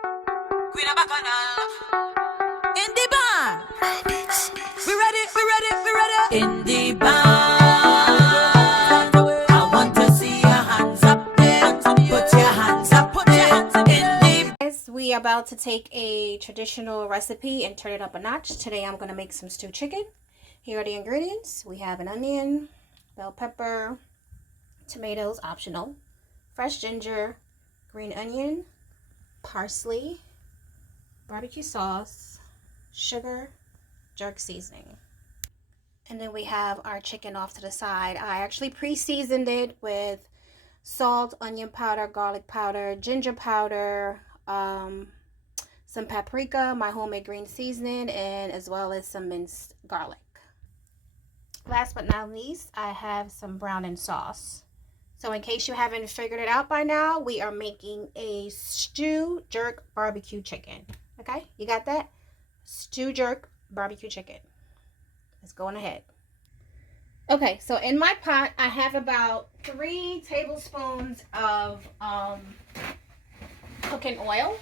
Queen of Bacchanal. In the band. We ready, we ready, we ready. In the band. I want to see your hands up there. Put your hands up, put your hands up in the. Guys, we are about to take a traditional recipe and turn it up a notch. Today I'm going to make some stewed chicken. Here are the ingredients. We have an onion, bell pepper, tomatoes, optional, fresh ginger, green onion, parsley, barbecue sauce, sugar, jerk seasoning. And then we have our chicken off to the side. I actually pre-seasoned it with salt, onion powder, garlic powder, ginger powder, some paprika, my homemade green seasoning, and as well as some minced garlic. Last but not least, I have some brown and sauce. So in case you haven't figured it out by now, we are making a stew jerk barbecue chicken. Okay, you got that? Stew jerk barbecue chicken. Let's go on ahead. Okay, so in my pot, I have about 3 tablespoons of cooking oil.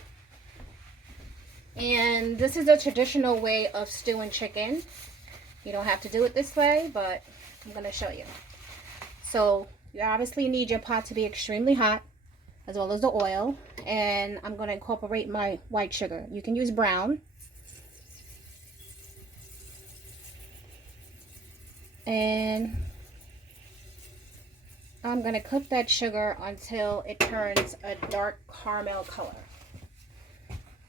And this is a traditional way of stewing chicken. You don't have to do it this way, but I'm going to show you. So you obviously need your pot to be extremely hot, as well as the oil. And I'm going to incorporate my white sugar. You can use brown. And I'm going to cook that sugar until it turns a dark caramel color.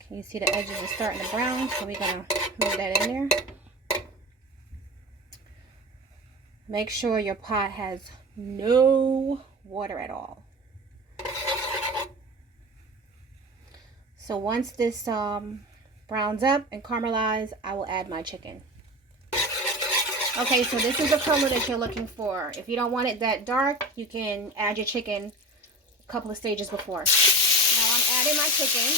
Can you see the edges are starting to brown? So we're going to move that in there. Make sure your pot has no water at all. So once this browns up and caramelized, I will add my chicken. Okay, so this is the color that you're looking for. If you don't want it that dark, you can add your chicken a couple of stages before. Now I'm adding my chicken.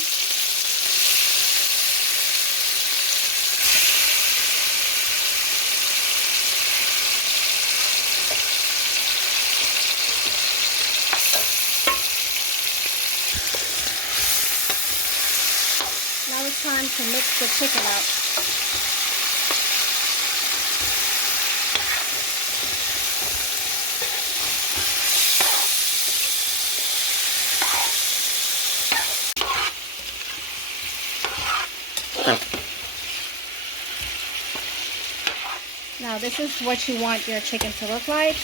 Now it's time to mix the chicken up. Now this is what you want your chicken to look like.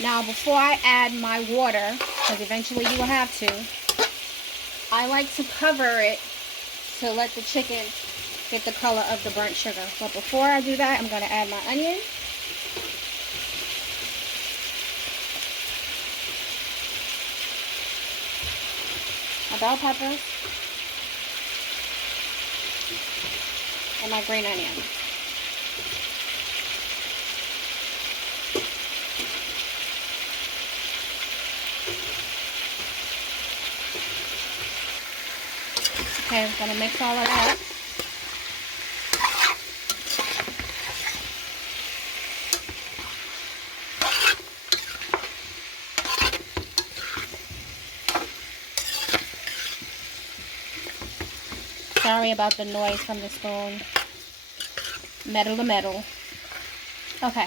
Now before I add my water, because eventually you will have to, I like to cover it to let the chicken get the color of the burnt sugar. But before I do that, I'm going to add my onion. My bell pepper. And my green onion. Okay, I'm going to mix all of that up. Sorry about the noise from the spoon. Metal to metal. Okay.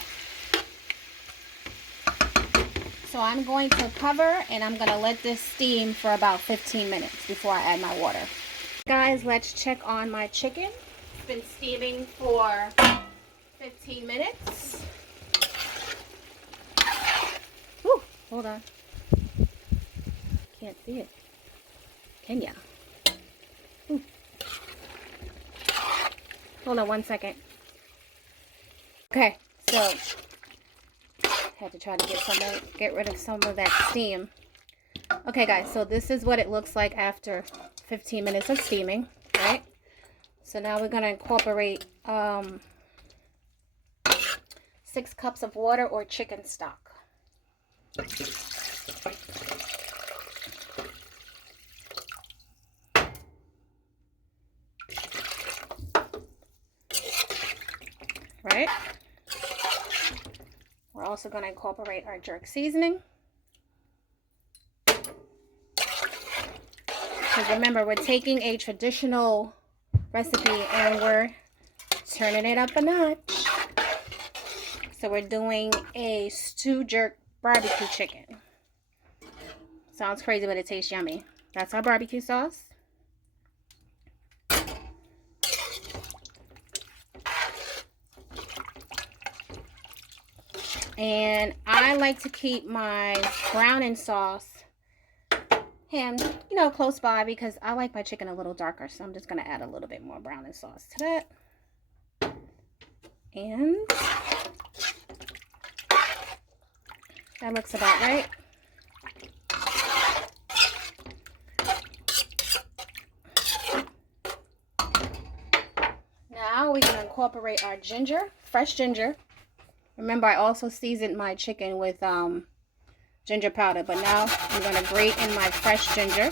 So I'm going to cover and I'm going to let this steam for about 15 minutes before I add my water. Guys, let's check on my chicken. It's been steaming for 15 minutes. Whew, hold on. Can't see it. Can ya? Ooh. Hold on 1 second. Okay, so had to try to get rid of some of that steam. Okay guys, so this is what it looks like after 15 minutes of steaming, right? So now we're going to incorporate 6 cups of water or chicken stock. Right? We're also going to incorporate our jerk seasoning. Because remember, we're taking a traditional recipe and we're turning it up a notch. So we're doing a stew jerk barbecue chicken. Sounds crazy, but it tastes yummy. That's our barbecue sauce. And I like to keep my browning sauce hand, close by, because I like my chicken a little darker. So I'm just going to add a little bit more browning sauce to that. And that looks about right. Now we're going to incorporate our ginger, fresh ginger. Remember, I also seasoned my chicken with ginger powder, but now I'm going to grate in my fresh ginger.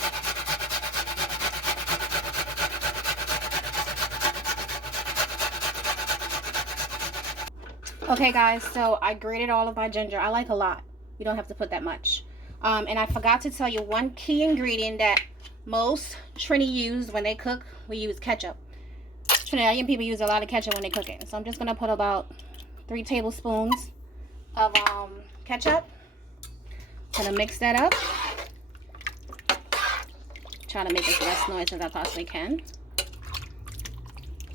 Okay, guys, so I grated all of my ginger. I like a lot. You don't have to put that much. And I forgot to tell you one key ingredient that most Trini use when they cook. We use ketchup. Trinidadian people use a lot of ketchup when they cook it. So I'm just going to put about 3 tablespoons of ketchup. Gonna mix that up. Try to make as less noise as I possibly can.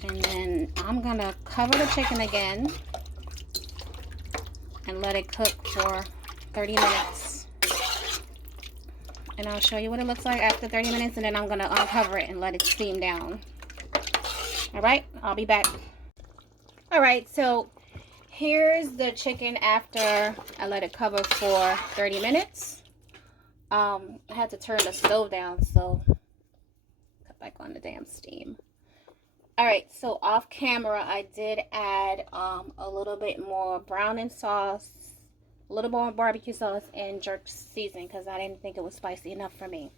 And then I'm gonna cover the chicken again and let it cook for 30 minutes. And I'll show you what it looks like after 30 minutes, and then I'm gonna uncover it and let it steam down. Alright, I'll be back. Alright, so here's the chicken after I let it cover for 30 minutes. I had to turn the stove down, so cut back on the damn steam. Alright, so off camera I did add a little bit more browning sauce, a little more barbecue sauce, and jerk seasoning because I didn't think it was spicy enough for me.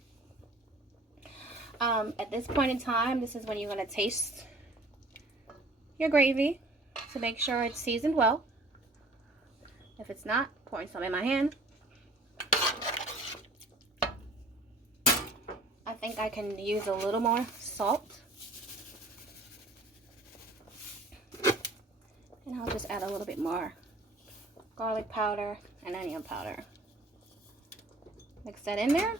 At this point in time, this is when you're going to taste your gravy to make sure it's seasoned well. If it's not, pouring some in my hand. I think I can use a little more salt. And I'll just add a little bit more garlic powder and onion powder. Mix that in there.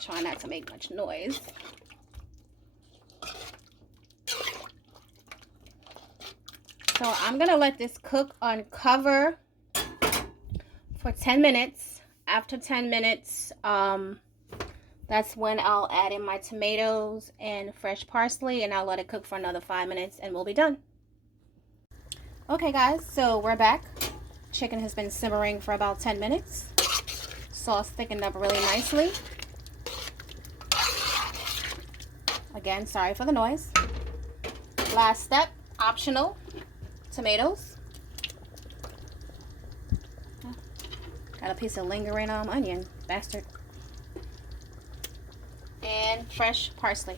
Try not to make much noise. So I'm going to let this cook on cover for 10 minutes. After 10 minutes, that's when I'll add in my tomatoes and fresh parsley, and I'll let it cook for another 5 minutes and we'll be done. Okay guys, so we're back. Chicken has been simmering for about 10 minutes. Sauce thickened up really nicely. Again, sorry for the noise. Last step, optional. Tomatoes. Got a piece of lingering onion, bastard. And fresh parsley.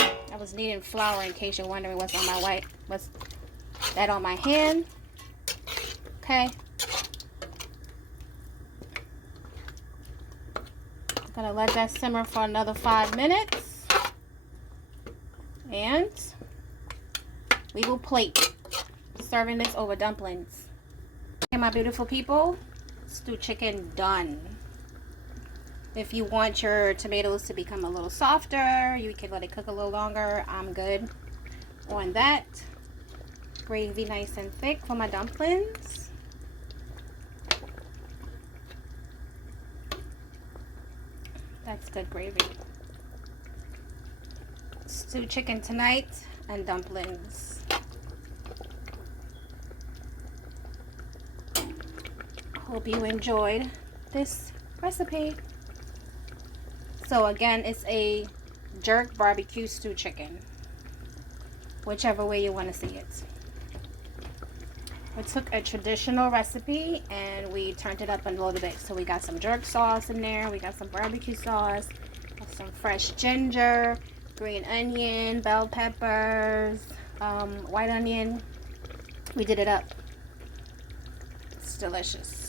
I was kneading flour in case you're wondering what's on my what's that on my hand. Okay. I'm gonna let that simmer for another 5 minutes. And we will plate, serving this over dumplings. Okay, my beautiful people, stewed chicken done. If you want your tomatoes to become a little softer, you can let it cook a little longer. I'm good on that. Gravy nice and thick for my dumplings. That's good gravy. Stewed chicken tonight and dumplings. Hope you enjoyed this recipe. So again, it's a jerk barbecue stew chicken, whichever way you want to see it. We took a traditional recipe and we turned it up a little bit. So we got some jerk sauce in there, we got some barbecue sauce, some fresh ginger, green onion, bell peppers, white onion. We did it up. delicious.